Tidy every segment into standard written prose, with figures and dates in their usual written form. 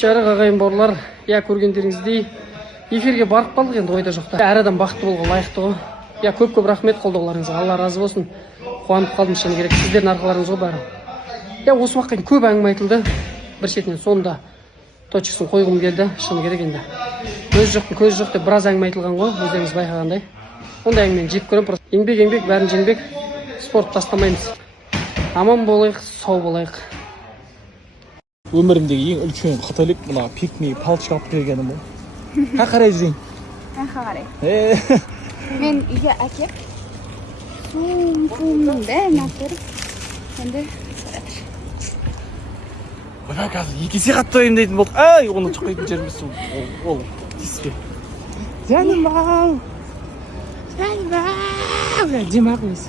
жарық ағайын бауырлар, көргендеріңіздей эфирге барып қалдық, енді ойда жоқта. Әр адам бақытты болуға лайықты ғой. Көп рахмет қолдауларыңызға. Алла разы болсын. Қуанып қалдым, шыны керек. Сіздердің арқаларыңыз ғой бәрі. Осы уақытқа дейін көп әңгіме айтылды. Бір шетінен сонда точкасын қойғым келді, шыны керек енді. Көз жоқ деп біраз әңгіме айтылған ғой, өздеріңіз байқағандай. Ондай әңгімені жеп көремін. Еңбек, бәрін жеңбек. Спорт тастамаймыз. Аман болайық, сау болайық. Өмірімдегі ең үлкен қателік мына пикник палочка алып бергенім ғой. Қарай жүрейін. Қарай. Мен үйге әкеп, суымның бәрін алып беріп, енді саратыр. Ойбай, қазір екі есе қатты ойым дейтін болды. Ай, оны жұқпайтын жеріміз ол тиіске. Жаным-ау. Демағымыз.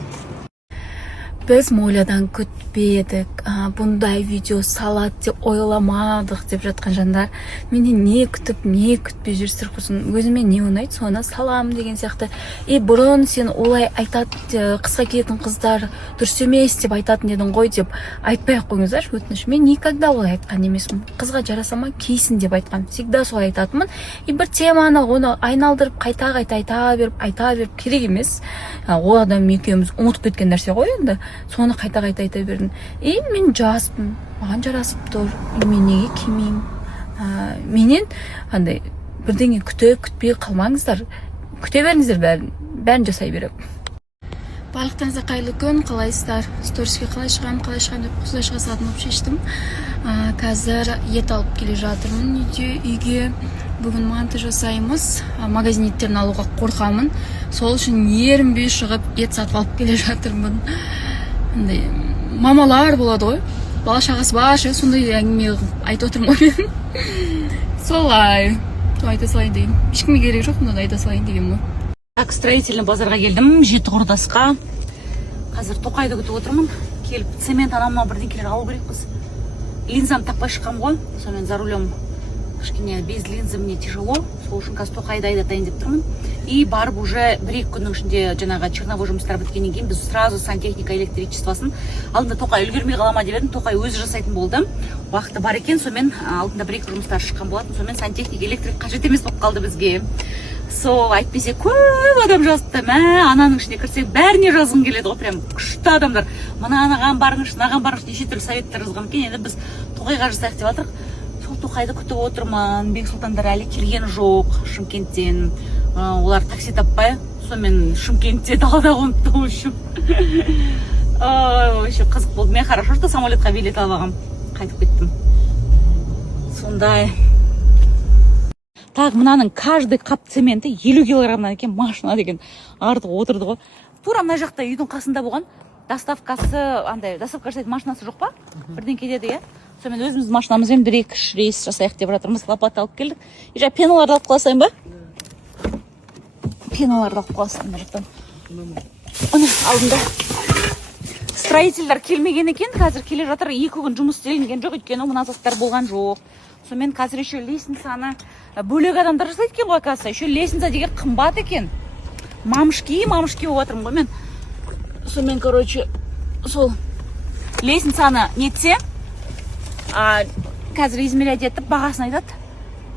Біз Молядан күтпедік, бұндай видео салат деп ойламадық деп жатқан жандар. Менен не күтіп, не күтпей жүрсір құрсын. Өзіме не ұнайды, соны салам деген сияқты. Бұрын сен олай айтады, қысқа киетін қыздар дұрыс емес деп айтатын едің ғой деп айтпай-ақ қойыңыздар, өтініш. Мен никогда олай айтқан емеспін. Қызға жараса ма кисін деп айтқан. Всегда солай айтатынмын. Бір теманы оны айналдырып, қайта айта беріп керек емес. Ол адам екеуміз ұмытып кеткен нәрсе ғой енді. Соны қайта айта бердім. Мен жаспын, маған жарасып тұр. Мен неге кимеймін? Менен андай бірдеңе күтпей қалмаңыздар. Күте беріңіздер, бәрін жасай беріп. Барлықтарыңызға қайырлы күн, қалайсыздар? Сториске қалай шығам деп құлашқа сатынып шештім. Қазір ет алып келе жатырмын үйге. Бүгін манты жасаймыз. Магазин еттерін алуға қорқамын. Сол үшін ерінбей шығып ет сатып алып келе жатырмын. Мамалар болады ғой, бала шағасы бар, сондай әңгіме айтып отырмын ғой мен. Солай айта салайын деген. Ешкімге керек жоқ, мұнда айта салайын деген ғой. Строительный базарға келдім, Жеті Құрдасқа. Қазір Тоқайды күтіп отырмын. Келіп, цемент анамнан бірдеңкелер алу керекпіз. Линзам тақпай шыққам ғой, сонымен за рулем кішкене без линзы мне тяжело. Сол үшін қазір Тоқайды айдатайын деп тұрмын. И барып уже бір-екі күннің ішінде жаңағы черновой жұмыстар біткеннен кейін біз сразу сантехника электричествосын алдында Тоқай үлгермей қалама деп едім. Тоқай өзі жасайтын болды. Уақыты бар екен, сонымен алдында бір-екі жұмыстар шыққан болатын. Сонымен сантехник электрик қажет емес болып қалды бізге. Сол әйтпесе көп адам жазыпты. Ананың ішіне кірсек бәріне жазғың келеді ғой, прям күшті адамдар. Мына анаған барыңыз, наған барыңыз, неше түрлі советтер жазған екен. Енді біз Тоқайға жасайық деп жатырық. Сол Тоқайды күтіп отырмын. Бексұлтандар әлі келген жоқ Шымкенттен. Олар такси таппай, сонымен Шымкентте далада қоныпты үшін. Қызық болды. Мен хорошо, что самолетқа билет алғам. Қайтып кеттім. Сондай. Так, мынаның каждый қап цементі 50 килограммнан екен, машина деген артық отырды ғой. Тура мына жақта үйдің қасында болған. Доставка жасайтын машинасы жоқ па? Бірден кетеді, иә? Сонымен өзіміздің машинамызбен 1-2 рейс жасайық деп жатырмыз. Лопата алып келдік. Пеналарды алып қаласайын ба? Пеналарды алып қаласайын жақтан. Алдында строительдер келмеген екен, қазір келе жатыр. 2 күн жұмыс істелінген жоқ, өйткені мына заттар болған жоқ. Сонымен қазір еще лестницаны бөлек адамдар жасайды екен ғой, оказывается. Еще лестница деген қымбат екен. Мамышки болып жатырмын ғой мен. Сонымен, сол лестницаны нетсе, қазір измерять етіп, бағасын айтады.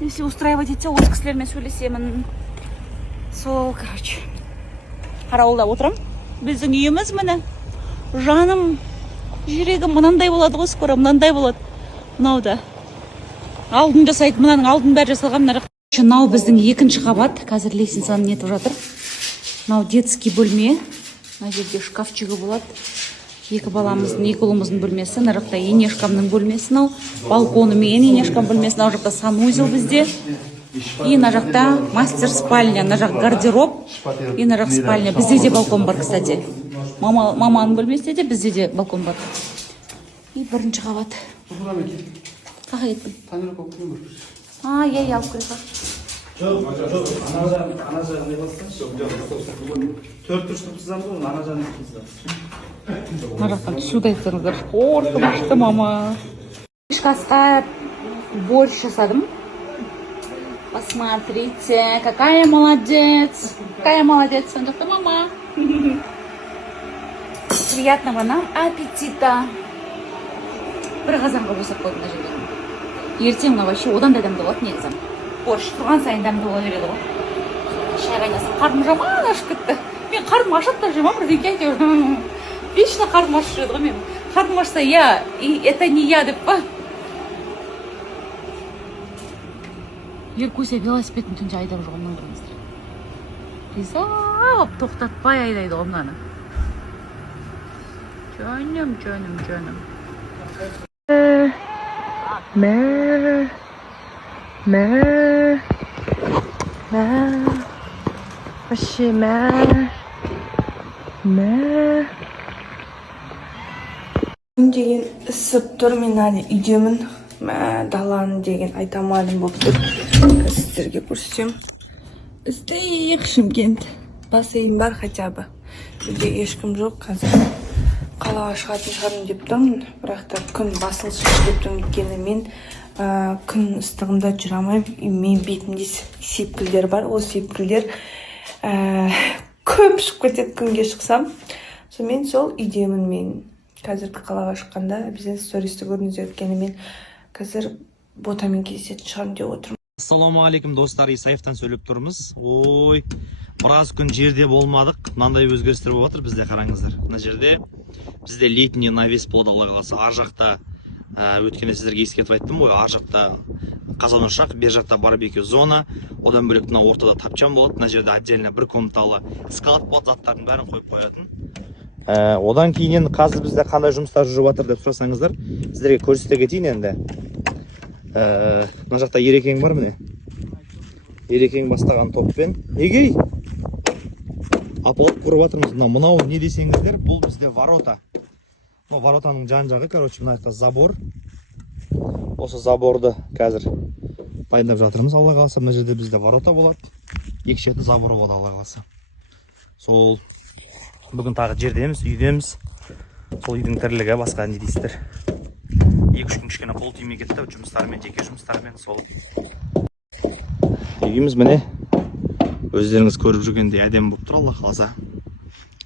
Если устраивать етсе, осы кісілермен сөйлесемін. Сол, қарауылда отырам. Біздің үйіміз міне. Жаным, жүрегім мынандай болады ғой, скоро мынандай болады. Мынауда. Алдын жасайды, мынаның алдын бәрі жасалған. Мынау біздің 2-ші қабат. Қазір лестницаны нетіп жатыр. Мынау детский бөлме. Мына жерде шкафчығы болады. 2 баламыздың, 2 ұлымыздың бөлмесі. Мына жақта енешкамның бөлмесі. Мынау балконы мен енешкам бөлмесі. Мына жақта санузел бізде. И мына жақта мастер спальня. Мына жақ гардероб. И мына жақ спальня. Бізде де балкон бар, кстати. Маманың бөлмесінде де бізде де балкон бар. И 1-ші қабат. Қаға кеттім? Танырып алып көріп жүрсіз. Иә, алып көріп. Жоқ, ана жағын не басқан? Жоқ, 4 тұрсыздар ғой, ана жағын тұрсыздар. Мына жақтан түсуді айтсаңыздар. Қорқынышты мама. Кешкі борщ жасадым. Посмотрите, какая молодец. Какая молодец, ана жақта мама. Приятного нам аппетита. Бір қазанға босап қойдым мына жерде. ертең мына вообще одан да дәмді болады негізі. Борщ тұрған сайын дәмді бола береді ғой. Шай қайнаса қарным жаман ашып кетті. Мен қарным ашады да жаман бірдеңке әйтеуір. Вечно қарным ашып жүреді ғой мен. Қарным ашса я, и это не я деп па. Еркуся велосипедін түнде айдап жүрген көріңіздер. Риза болып тоқтатпай айдайды ғой мынаны. Жаным. Вообще деген ысып тұр, мен әлі үйдемін. Даланы деген айтамадым болып тұр. Сіздерге көрсетем. Бізде Шымкент бассейн бар хотя бы. Үйде ешкім жоқ қазір. Қалаға шығатын шығармын деп тұрмын, бірақ та күн басылшы деп тұрмын, өйткені мен күн ыстығында жүре алмаймын. Мен бетімде сепкілдер бар, ол сепкілдер көп шығып кетеді күнге шықсам. Мен сол үйдемін. Мен қазіргі қалаға шыққанда бізден стористі көрдіңіздер, өйткені мен қазір ботамен кездесетін шығармын деп отырмын. Ассалаумағалейкум достар, Исаевтан сөйлеп тұрмыз. Ой, біраз күн жерде болмадық. Мынандай өзгерістер болып жатыр бізде, қараңыздар. Мына жерде бізде летний навес болды, Алла қаласа. Ар жақта өткенде сіздерге ескертіп айттым ғой, ар жақта қазан ошақ, бер жақта барбекю зона, одан бөлек мына ортада тапчан болады. Мына жерде отдельно бір комнаталы скалат болады, заттардың бәрін қойып қоятын. Одан кейін қазір бізде қандай жұмыстар жүріп жатыр деп сұрасаңыздар, сіздерге көрсете кетейін енді. Мына жақта Ерекең бар міне. Ерекең бастаған топпен. Егей! Апалап көріп жатырмыз. Мынау не десеңіздер, бұл бізде ворота. Воротаның жан жағы, короче, мына жақта забор. Осы заборды қазір дайындап жатырмыз, Алла қаласа. Мына жерде бізде ворота болады. Екі шеті забор болады, Алла қаласа. Сол бүгін тағы жердеміз, үйдеміз. Сол үйдің тірлігі басқа не дейсіздер. 2-3 күн кішкене қол тимей кетті, жұмыстармен, жеке жұмыстармен. Сол үйіміз міне өздеріңіз көріп жүргендей әдемі болып тұр, Алла қаласа.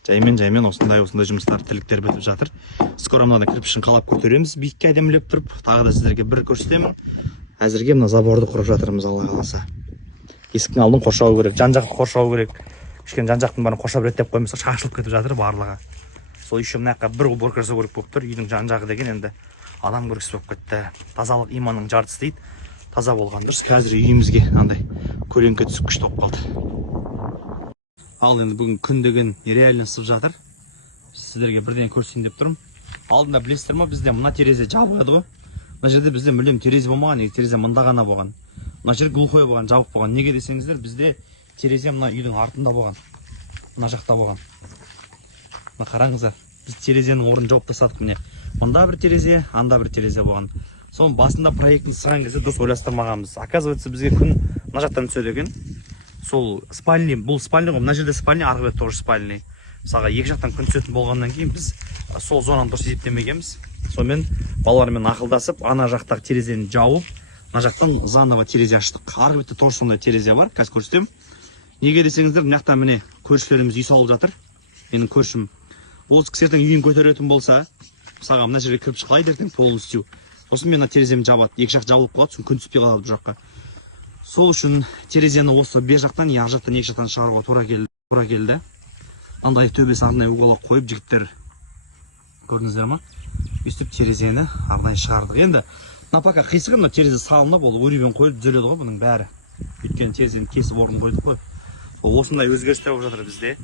Жаймен осындай жұмыстар, тірліктер бітіп жатыр. Скоро мынаны кірпішін қалап көтереміз, биікке әдемілеп тұрып, тағы да сіздерге бір көрсетемін. Әзірге мына заборды құрып жатырмыз, Алла қаласа. Есіктің алдын қоршау керек, жан-жақты қоршау керек. Кішкене жан-жақтың бәрін қоршап реттеп қоймаса шашылып кетіп жатыр барлығы. Сол еще мына жаққа бір уборка жасау керек болып тұр. Үйдің жан-жағы деген енді адам көргісі болып кетті. Тазалық иманның жартысы дейді. Таза болған дұрыс. Қазір үйімізге андай көлеңке түсіп күшті болып қалды. Ал енді бүгін күн деген нереально ысып жатыр. Сіздерге бірден көрсетейін деп тұрмын. Алдында білесіздер ме, бізде мына терезе жабық еді ғой. Мына жерде бізде мүлдем терезе болмаған, терезе мында ғана болған. Мына жер глухой болған, жабық болған. Неге десеңіздер, бізде терезе мына үйдің артында болған. Мына жақта болған. Мына қараңыздар, біз терезенің орнын жауып тастадық міне. Мында бір терезе, анда бір терезе болған. Соның басында проектін сырған кезде дұрыс ойластырмағанбыз. Оказывается, бізге күн мына жақтан түседі екен. Сол спальный, бұл спальный ғой, мына жерде спальный, арғы бет тоже спальный. Мысалға екі жақтан күн түсетін болғаннан кейін біз сол зонаны дұрыс есептемегенбіз. Сонымен балалармен ақылдасып, ана жақтағы терезені жауып, мына жақтан заново терезе аштық. Арғы бетте тоже сондай терезе бар, қазір көрсетемін. Неге десеңіздер, мына жақта міне көршілеріміз үй салып жатыр. Менің көршім осы кісі ертең үйін көтеретін болса, мысалға мына жерге кіріп қалайды ертең полностью. Сосын мен тереземді жабады, екі жақ жабылып қалады, сосын күн түспей қалады бұл жаққа. Сол үшін терезені осы бер жақтан, ар жақтан, екі жақтан шығаруға тура келді. Андай төбесі арнайы уголок қойып жігіттер, көрдіңіздер ма? Өстіп терезені арнайы шығардық. Енді мына пока қисығы, мына терезе салынып, ол өребен қойылып түзеледі ғой бұның бәрі. Өйткені терезені кесіп орнын қойдық қой. Осындай өзгерістер болып жатыр бізде.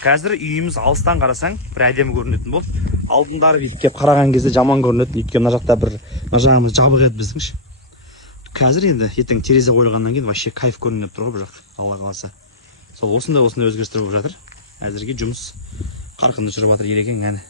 Қазір үйіміз алыстан қарасаң бір әдемі көрінетін болды. Алдындары бүйтіп келіп қараған кезде жаман көрінетін. Өйткені мына жақта бір мына жағымыз жабық еді біздіңші. Қазір енді ертең терезе қойылғаннан кейін вообще кайф көрініп тұр ғой бұл жақ, Алла қаласа. Сол осындай өзгерістер болып жатыр. Әзірге жұмыс қарқынды жүріп жатыр Ерекең әні.